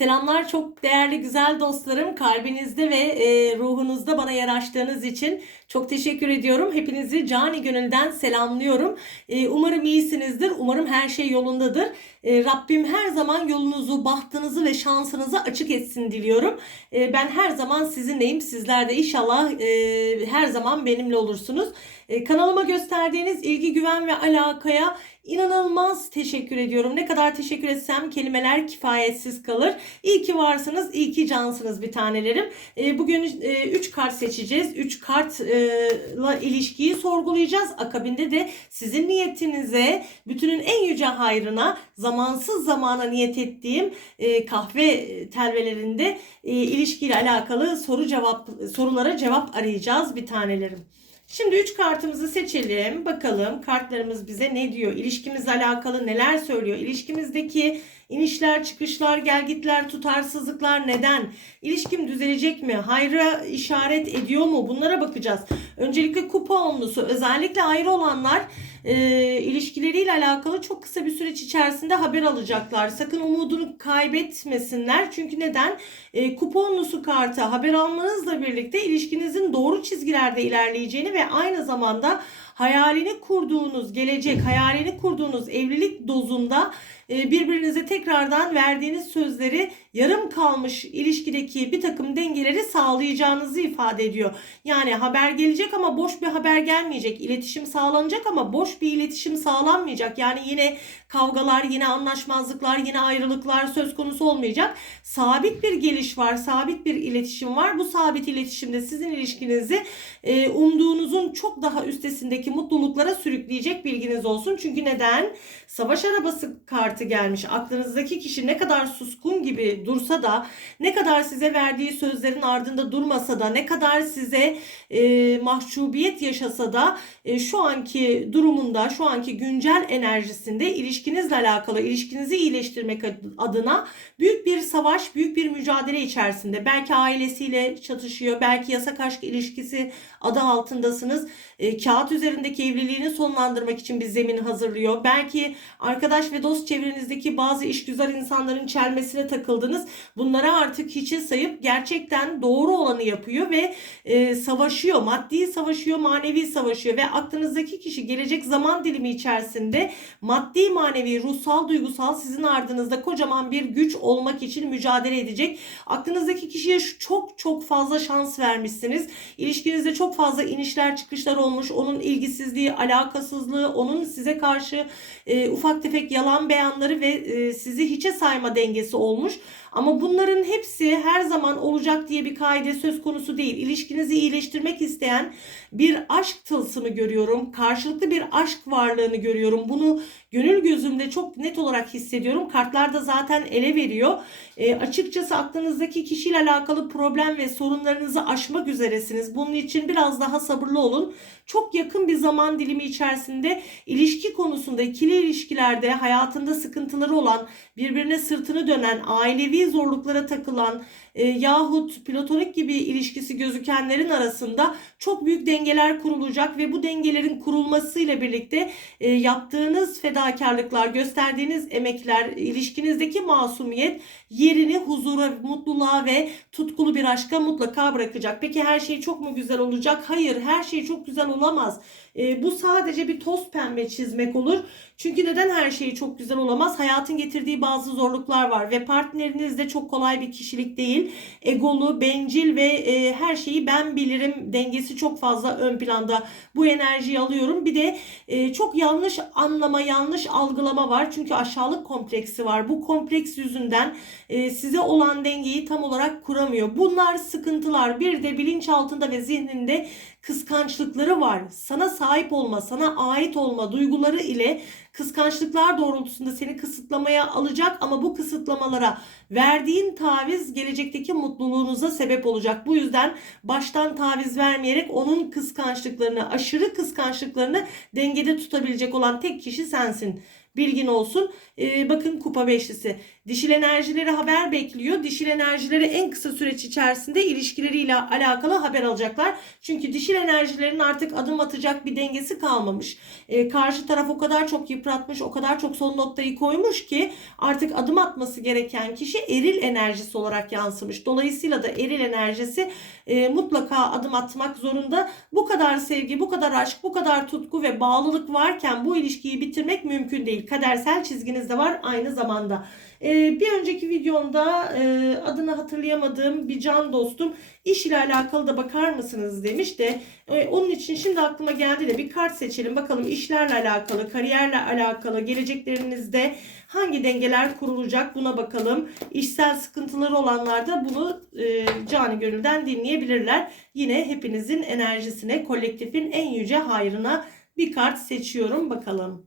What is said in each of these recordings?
Selamlar çok değerli güzel dostlarım. Kalbinizde ve e, ruhunuzda bana yer açtığınız için çok teşekkür ediyorum. Hepinizi cani gönülden selamlıyorum. E, umarım iyisinizdir. Umarım her şey yolundadır. E, Rabbim her zaman yolunuzu, bahtınızı ve şansınızı açık etsin diliyorum. E, ben her zaman sizinleyim. Sizler de inşallah e, her zaman benimle olursunuz. E, kanalıma gösterdiğiniz ilgi, güven ve alakaya İnanılmaz teşekkür ediyorum. Ne kadar teşekkür etsem kelimeler kifayetsiz kalır. İyi ki varsınız, iyi ki cansınız bir tanelerim. E, bugün 3 kart seçeceğiz. 3 kartla ilişkiyi sorgulayacağız. Akabinde de sizin niyetinize, bütünün en yüce hayrına, zamansız zamana niyet ettiğim e, kahve telvelerinde e, ilişkiyle alakalı soru cevap sorulara cevap arayacağız bir tanelerim. Şimdi 3 kartımızı seçelim. Bakalım kartlarımız bize ne diyor? İlişkimizle alakalı neler söylüyor? İlişkimizdeki inişler, çıkışlar, gelgitler, tutarsızlıklar neden? İlişkim düzelecek mi? Hayra işaret ediyor mu? Bunlara bakacağız. Öncelikle kupa onlusu. Özellikle ayrı olanlar e, ilişkileriyle alakalı çok kısa bir süreç içerisinde haber alacaklar. Sakın umudunu kaybetmesinler. Çünkü neden? E, kuponlusu kartı haber almanızla birlikte ilişkinizin doğru çizgilerde ilerleyeceğini ve aynı zamanda hayalini kurduğunuz gelecek, hayalini kurduğunuz evlilik dozunda e, birbirinize tekrardan verdiğiniz sözleri yarım kalmış ilişkideki bir takım dengeleri sağlayacağınızı ifade ediyor. Yani haber gelecek ama boş bir haber gelmeyecek. İletişim sağlanacak ama boş bir iletişim sağlanmayacak. Yani yine kavgalar, yine anlaşmazlıklar, yine ayrılıklar söz konusu olmayacak. Sabit bir geliş var, sabit bir iletişim var. Bu sabit iletişimde sizin ilişkinizi e, umduğunuzun çok daha üstesindeki mutluluklara sürükleyecek bilginiz olsun. Çünkü neden? Savaş arabası kartı gelmiş. Aklınızdaki kişi ne kadar suskun gibi dursa da, ne kadar size verdiği sözlerin ardında durmasa da, ne kadar size e, mahcubiyet yaşasa da e, şu anki durumunda, şu anki güncel enerjisinde ilişkinizle alakalı, ilişkinizi iyileştirmek adına büyük bir savaş, büyük bir mücadele içerisinde. Belki ailesiyle çatışıyor, belki yasak aşk ilişkisi adı altındasınız. E, kağıt üzerindeki evliliğini sonlandırmak için bir zemin hazırlıyor. Belki arkadaş ve dost çevrenizdeki bazı işgüzar insanların çelmesine takıldınız. Bunlara artık hiçe sayıp gerçekten doğru olanı yapıyor ve e, savaşıyor. Maddi savaşıyor, manevi savaşıyor ve aklınızdaki kişi gelecek zaman dilimi içerisinde maddi, manevi, ruhsal, duygusal sizin ardınızda kocaman bir güç olmak için mücadele edecek. Aklınızdaki kişiye çok çok fazla şans vermişsiniz. İlişkinizde çok fazla inişler çıkışlar olmuş. Onun ilgisizliği, alakasızlığı, onun size karşı e, ufak tefek yalan beyanları ve e, sizi hiçe sayma dengesi olmuş. Ama bunların hepsi her zaman olacak diye bir kaide söz konusu değil. İlişkinizi iyileştirmek isteyen bir aşk tılsımı görüyorum. Karşılıklı bir aşk varlığını görüyorum. Bunu gönül gözümde çok net olarak hissediyorum. Kartlar da zaten ele veriyor. E, açıkçası aklınızdaki kişiyle alakalı problem ve sorunlarınızı aşmak üzeresiniz. Bunun için biraz daha sabırlı olun. Çok yakın bir zaman dilimi içerisinde ilişki konusunda ikili ilişkilerde hayatında sıkıntıları olan, birbirine sırtını dönen, ailevi zorluklara takılan e, yahut platonik gibi ilişkisi gözükenlerin arasında çok büyük dengeler kurulacak ve bu dengelerin kurulmasıyla birlikte e, yaptığınız fedakarlıklar, gösterdiğiniz emekler, ilişkinizdeki masumiyet yerini huzura, mutluluğa ve tutkulu bir aşka mutlaka bırakacak. Peki her şey çok mu güzel olacak? Hayır, her şey çok güzel olamaz. E, bu sadece bir toz pembe çizmek olur. Çünkü neden her şey çok güzel olamaz? Hayatın getirdiği bazı zorluklar var ve partneriniz de çok kolay bir kişilik değil. Egolu, bencil ve e, her şeyi ben bilirim dengesi çok fazla ön planda. Bu enerjiyi alıyorum. Bir de e, çok yanlış anlama, yanlış algılama var. Çünkü aşağılık kompleksi var. Bu kompleks yüzünden e, size olan dengeyi tam olarak kuramıyor. Bunlar sıkıntılar. Bir de bilinçaltında ve zihninde kıskançlıkları var. Sana sahip olma, sana ait olma duyguları ile kıskançlıklar doğrultusunda seni kısıtlamaya alacak ama bu kısıtlamalara verdiğin taviz gelecekteki mutluluğunuza sebep olacak. Bu yüzden baştan taviz vermeyerek onun kıskançlıklarını, aşırı kıskançlıklarını dengede tutabilecek olan tek kişi sensin. Bilgin olsun. Ee, bakın kupa beşlisi. Dişil enerjileri haber bekliyor. Dişil enerjileri en kısa süreç içerisinde ilişkileriyle alakalı haber alacaklar. Çünkü dişil enerjilerin artık adım atacak bir dengesi kalmamış. Ee, karşı taraf o kadar çok yıpratmış, o kadar çok son noktayı koymuş ki artık adım atması gereken kişi eril enerjisi olarak yansımış. Dolayısıyla da eril enerjisi e, mutlaka adım atmak zorunda. Bu kadar sevgi, bu kadar aşk, bu kadar tutku ve bağlılık varken bu ilişkiyi bitirmek mümkün değil. Kadersel çizginiz de var aynı zamanda. Ee, bir önceki videomda e, adını hatırlayamadığım bir can dostum iş ile alakalı da bakar mısınız demiş de e, onun için şimdi aklıma geldi de bir kart seçelim bakalım işlerle alakalı, kariyerle alakalı, geleceklerinizde hangi dengeler kurulacak buna bakalım. İşsel sıkıntıları olanlar da bunu e, cani gönülden dinleyebilirler. Yine hepinizin enerjisine, kolektifin en yüce hayrına bir kart seçiyorum bakalım.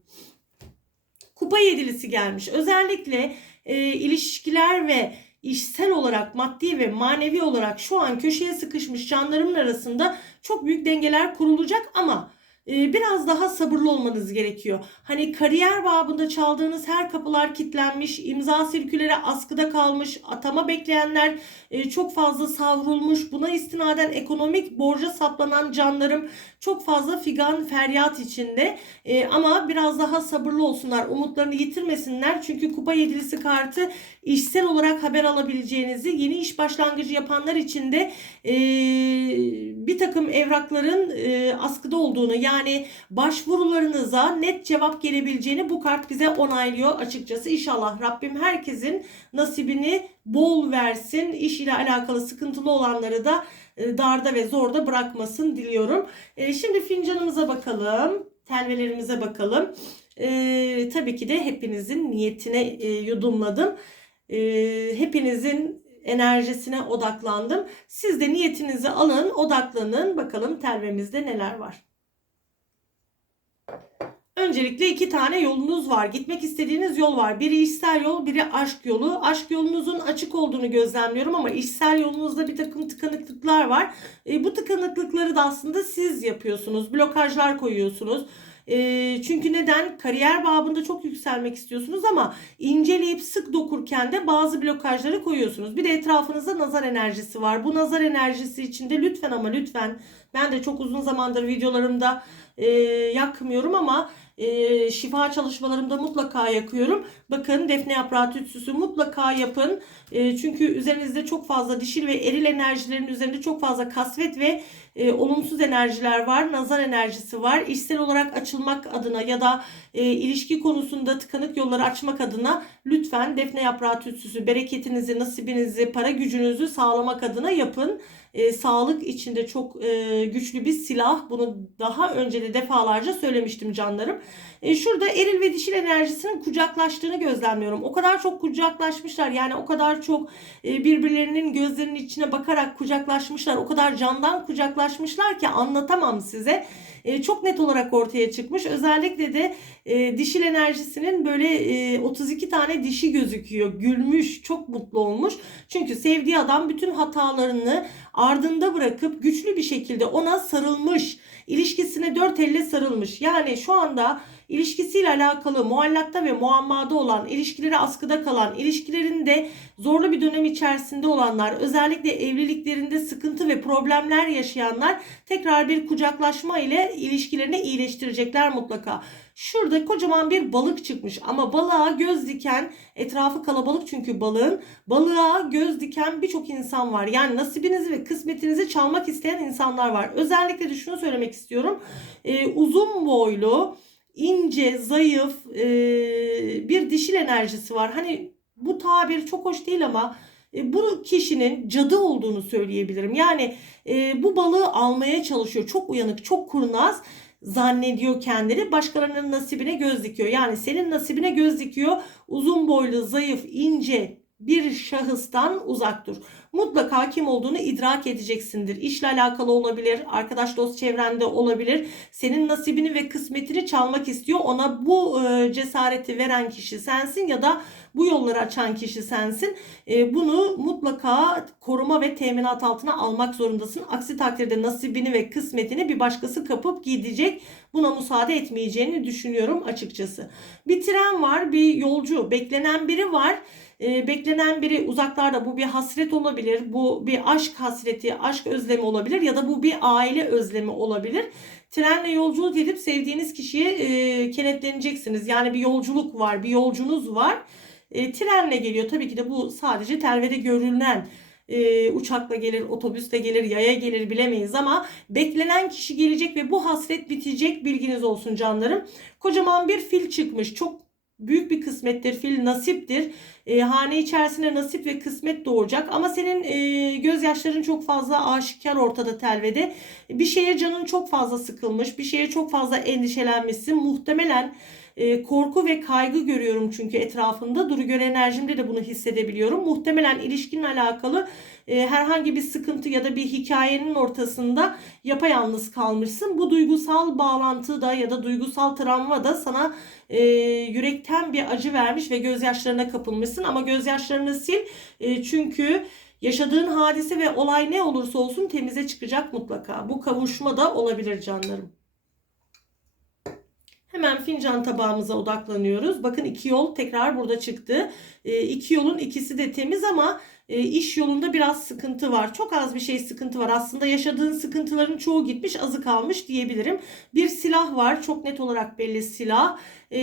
Kupa yedilisi gelmiş. Özellikle e, ilişkiler ve işsel olarak maddi ve manevi olarak şu an köşeye sıkışmış canlarımın arasında çok büyük dengeler kurulacak ama biraz daha sabırlı olmanız gerekiyor. Hani kariyer babında çaldığınız her kapılar kilitlenmiş, imza sirküleri askıda kalmış, atama bekleyenler e, çok fazla savrulmuş. Buna istinaden ekonomik borca saplanan canlarım çok fazla figan feryat içinde. E, ama biraz daha sabırlı olsunlar, umutlarını yitirmesinler. Çünkü kupa yedilisi kartı işsel olarak haber alabileceğinizi, yeni iş başlangıcı yapanlar için de bir takım evrakların askıda olduğunu yani başvurularınıza net cevap gelebileceğini bu kart bize onaylıyor açıkçası. İnşallah Rabbim herkesin nasibini bol versin. İş ile alakalı sıkıntılı olanları da darda ve zorda bırakmasın diliyorum. Şimdi fincanımıza bakalım. Telvelerimize bakalım. Ee, tabii ki de hepinizin niyetine e, yudumladım. Hepinizin enerjisine odaklandım. Siz de niyetinizi alın, odaklanın. Bakalım telvemizde neler var. Öncelikle iki tane yolunuz var. Gitmek istediğiniz yol var. Biri işsel yol, biri aşk yolu. Aşk yolunuzun açık olduğunu gözlemliyorum ama işsel yolunuzda bir takım tıkanıklıklar var. E, bu tıkanıklıkları da aslında siz yapıyorsunuz. Blokajlar koyuyorsunuz. E, çünkü neden? Kariyer babında çok yükselmek istiyorsunuz ama inceleyip sık dokurken de bazı blokajları koyuyorsunuz. Bir de etrafınızda nazar enerjisi var. Bu nazar enerjisi içinde lütfen ama lütfen ben de çok uzun zamandır videolarımda e, yakmıyorum ama e, şifa çalışmalarımda mutlaka yakıyorum. Bakın defne yaprağı tütsüsü mutlaka yapın. E, çünkü üzerinizde çok fazla dişil ve eril enerjilerin üzerinde çok fazla kasvet ve e, olumsuz enerjiler var. Nazar enerjisi var. İşsel olarak açılmak adına ya da e, ilişki konusunda tıkanık yolları açmak adına lütfen defne yaprağı tütsüsü bereketinizi, nasibinizi, para gücünüzü sağlamak adına yapın e, sağlık içinde çok e, güçlü bir silah. Bunu daha önce de defalarca söylemiştim canlarım. E, şurada eril ve dişil enerjisinin kucaklaştığını gözlemliyorum. O kadar çok kucaklaşmışlar. Yani o kadar çok e, birbirlerinin gözlerinin içine bakarak kucaklaşmışlar. O kadar candan kucaklaşmışlar ki anlatamam size. E, çok net olarak ortaya çıkmış. Özellikle de e, dişil enerjisinin böyle e, 32 tane dişi gözüküyor. Gülmüş, çok mutlu olmuş. Çünkü sevdiği adam bütün hatalarını ardında bırakıp güçlü bir şekilde ona sarılmış. İlişkisine dört elle sarılmış. Yani şu anda ilişkisiyle alakalı muallakta ve muammada olan, ilişkileri askıda kalan, ilişkilerinde zorlu bir dönem içerisinde olanlar, özellikle evliliklerinde sıkıntı ve problemler yaşayanlar tekrar bir kucaklaşma ile ilişkilerini iyileştirecekler mutlaka. Şurada kocaman bir balık çıkmış ama balığa göz diken etrafı kalabalık çünkü balığın balığa göz diken birçok insan var. Yani nasibinizi ve kısmetinizi çalmak isteyen insanlar var. Özellikle de şunu söylemek istiyorum. Ee, uzun boylu, ince, zayıf e, bir dişil enerjisi var. Hani bu tabir çok hoş değil ama e, bu kişinin cadı olduğunu söyleyebilirim. Yani e, bu balığı almaya çalışıyor. Çok uyanık, çok kurnaz zannediyor kendini. Başkalarının nasibine göz dikiyor. Yani senin nasibine göz dikiyor. Uzun boylu, zayıf, ince bir şahıstan uzak dur. Mutlaka kim olduğunu idrak edeceksindir. İşle alakalı olabilir, arkadaş dost çevrende olabilir. Senin nasibini ve kısmetini çalmak istiyor. Ona bu e, cesareti veren kişi sensin ya da bu yolları açan kişi sensin. E, bunu mutlaka koruma ve teminat altına almak zorundasın. Aksi takdirde nasibini ve kısmetini bir başkası kapıp gidecek. Buna müsaade etmeyeceğini düşünüyorum açıkçası. Bir tren var, bir yolcu, beklenen biri var. e, beklenen biri uzaklarda bu bir hasret olabilir. Bu bir aşk hasreti, aşk özlemi olabilir ya da bu bir aile özlemi olabilir. Trenle yolculuk edip sevdiğiniz kişiye e, kenetleneceksiniz. Yani bir yolculuk var, bir yolcunuz var. E, trenle geliyor. Tabii ki de bu sadece telvede görülen e, uçakla gelir, otobüsle gelir, yaya gelir bilemeyiz ama beklenen kişi gelecek ve bu hasret bitecek bilginiz olsun canlarım. Kocaman bir fil çıkmış. Çok büyük bir kısmettir. Fil nasiptir. E, hane içerisine nasip ve kısmet doğacak. Ama senin e, gözyaşların çok fazla aşikar ortada telvede. Bir şeye canın çok fazla sıkılmış. Bir şeye çok fazla endişelenmişsin. Muhtemelen e, korku ve kaygı görüyorum çünkü etrafında. Duru göre enerjimde de bunu hissedebiliyorum. Muhtemelen ilişkinle alakalı e, herhangi bir sıkıntı ya da bir hikayenin ortasında yapayalnız kalmışsın. Bu duygusal bağlantı da ya da duygusal travma da sana e, yürekten bir acı vermiş ve gözyaşlarına kapılmışsın. Ama gözyaşlarını sil e, çünkü yaşadığın hadise ve olay ne olursa olsun temize çıkacak mutlaka. Bu kavuşma da olabilir canlarım. Hemen fincan tabağımıza odaklanıyoruz. Bakın iki yol tekrar burada çıktı. E, iki yolun ikisi de temiz ama e, iş yolunda biraz sıkıntı var. Çok az bir şey sıkıntı var. Aslında yaşadığın sıkıntıların çoğu gitmiş, azı kalmış diyebilirim. Bir silah var. Çok net olarak belli silah. E,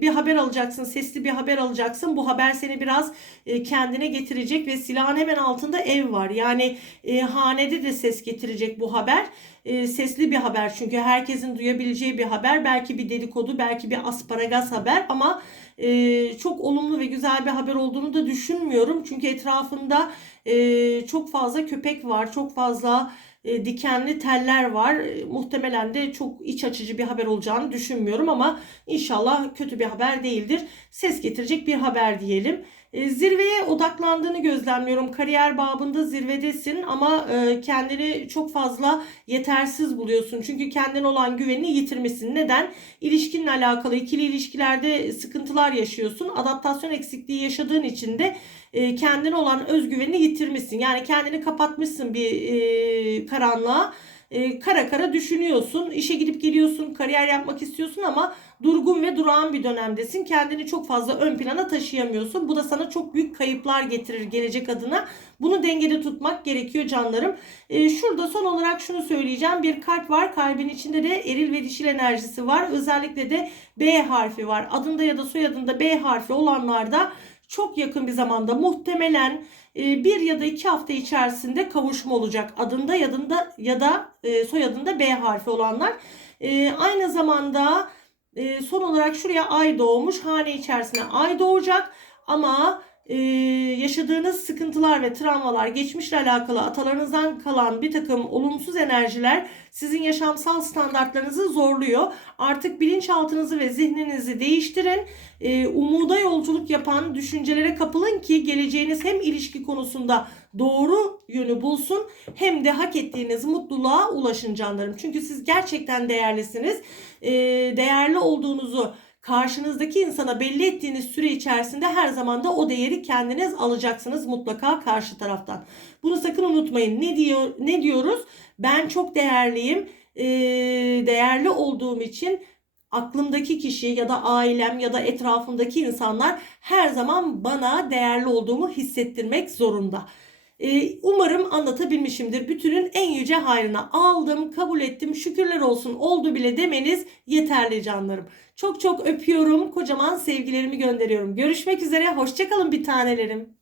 bir haber alacaksın, sesli bir haber alacaksın. Bu haber seni biraz e, kendine getirecek ve silahın hemen altında ev var. Yani e, hanede de ses getirecek bu haber. E, sesli bir haber çünkü herkesin duyabileceği bir haber. Belki bir dedikodu, belki bir asparagas haber ama e, çok olumlu ve güzel bir haber olduğunu da düşünmüyorum. Çünkü etrafında e, çok fazla köpek var, çok fazla e, dikenli teller var. E, muhtemelen de çok iç açıcı bir haber olacağını düşünmüyorum ama inşallah kötü bir haber değildir. Ses getirecek bir haber diyelim. E, zirveye odaklandığını gözlemliyorum. Kariyer babında zirvedesin ama e, kendini çok fazla yetersiz buluyorsun. Çünkü kendine olan güvenini yitirmişsin. Neden? İlişkinle alakalı ikili ilişkilerde sıkıntılar yaşıyorsun. Adaptasyon eksikliği yaşadığın için de e, kendine olan özgüvenini yitirmişsin. Yani kendini kapatmışsın bir karanlığa kara kara düşünüyorsun. İşe gidip geliyorsun, kariyer yapmak istiyorsun ama durgun ve durağan bir dönemdesin. Kendini çok fazla ön plana taşıyamıyorsun. Bu da sana çok büyük kayıplar getirir gelecek adına. Bunu dengede tutmak gerekiyor canlarım. E, şurada son olarak şunu söyleyeceğim. Bir kart var. Kalbin içinde de eril ve dişil enerjisi var. Özellikle de B harfi var. Adında ya da soyadında B harfi olanlarda çok yakın bir zamanda muhtemelen e, bir ya da iki hafta içerisinde kavuşma olacak. Adında yadında ya da e, soyadında B harfi olanlar. E, aynı zamanda son olarak şuraya ay doğmuş. Hane içerisine ay doğacak ama ee, yaşadığınız sıkıntılar ve travmalar, geçmişle alakalı atalarınızdan kalan bir takım olumsuz enerjiler sizin yaşamsal standartlarınızı zorluyor. Artık bilinçaltınızı ve zihninizi değiştirin. Ee, umuda yolculuk yapan düşüncelere kapılın ki geleceğiniz hem ilişki konusunda doğru yönü bulsun hem de hak ettiğiniz mutluluğa ulaşın canlarım. Çünkü siz gerçekten değerlisiniz. Ee, değerli olduğunuzu karşınızdaki insana belli ettiğiniz süre içerisinde her zaman da o değeri kendiniz alacaksınız mutlaka karşı taraftan. Bunu sakın unutmayın. Ne diyor ne diyoruz? Ben çok değerliyim. Ee, değerli olduğum için aklımdaki kişi ya da ailem ya da etrafımdaki insanlar her zaman bana değerli olduğumu hissettirmek zorunda. Ee, umarım anlatabilmişimdir. Bütünün en yüce hayrına aldım, kabul ettim, şükürler olsun oldu bile demeniz yeterli canlarım. Çok çok öpüyorum, kocaman sevgilerimi gönderiyorum. Görüşmek üzere, hoşçakalın bir tanelerim.